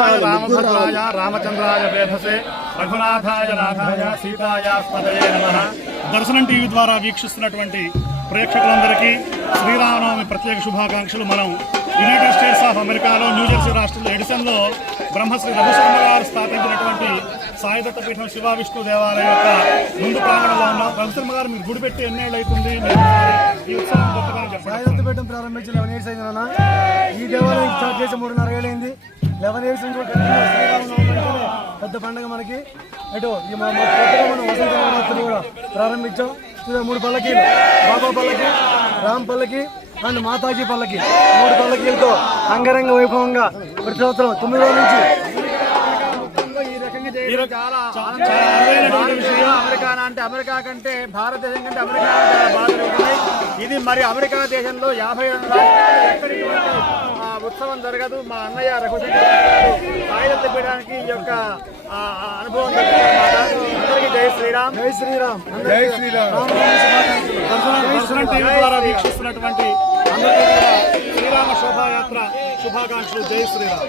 రామభద్రాయ రామచంద్రాయ వేధసే రఘునాథాయ నాథాయ సీతాయ నమ. దర్శనం టీవీ ద్వారా వీక్షిస్తున్నటువంటి ప్రేక్షకులందరికీ శ్రీరామనవమి ప్రత్యేక శుభాకాంక్షలు. మనం యునైటెడ్ స్టేట్స్ ఆఫ్ అమెరికాలో న్యూజెర్సీ రాష్ట్రంలో ఎడిసన్లో బ్రహ్మశ్రీ రఘుశర్మ గారు స్థాపించినటువంటి సాయిదత్త పీఠం శివ విష్ణు దేవాలయం యొక్క ముందు ప్రాంగణంలో ఉన్నాం. రఘుశర్మ గారు మీరు గుడి పెట్టి ఎన్నేళ్ళు అవుతుంది? ఈ ఉత్సవం గొప్పగా చెప్పండి. సాయిదత్త పీఠం ప్రారంభించి లెవెన్ ఇయర్స్ అయింది నాన్న ఈ దేవాలయం స్టార్ట్ చేసి మూడున్నర ఏళ్ళు అయింది లెవెన్ ఇయర్స్ నుంచి కూడా పెద్ద పండుగ మనకి. అటు ఈ మనం వసంత నవరాత్రులు కూడా ప్రారంభించాం. మూడు పల్లకీలు. బాబా పల్లకి రామ్ పల్లకి అండ్ మాతాజీ పల్లకి. మూడు పల్లకీలతో అంగరంగ వైభవంగా ప్రతి సంవత్సరం తొమ్మిది నుంచి. చాలా అమెరికా అంటే అమెరికా కంటే భారతదేశం కంటే అమెరికా బాగా ఇది మరి అమెరికా దేశంలో యాభై రెండు ఉత్సవం జరగదు. మా అన్నయ్య రఘుశంకర్ సాయుధ పీఠానికి ఈ యొక్క అనుభవం. అందరికీ జై శ్రీరామ్. జై శ్రీరామ్. జై శ్రీరామ్. దర్శనం దర్శనం టీవీ ద్వారా వీక్షిస్తున్నటువంటి శ్రీరామ శోభాయాత్ర శుభాకాంక్షలు. జై శ్రీరామ్.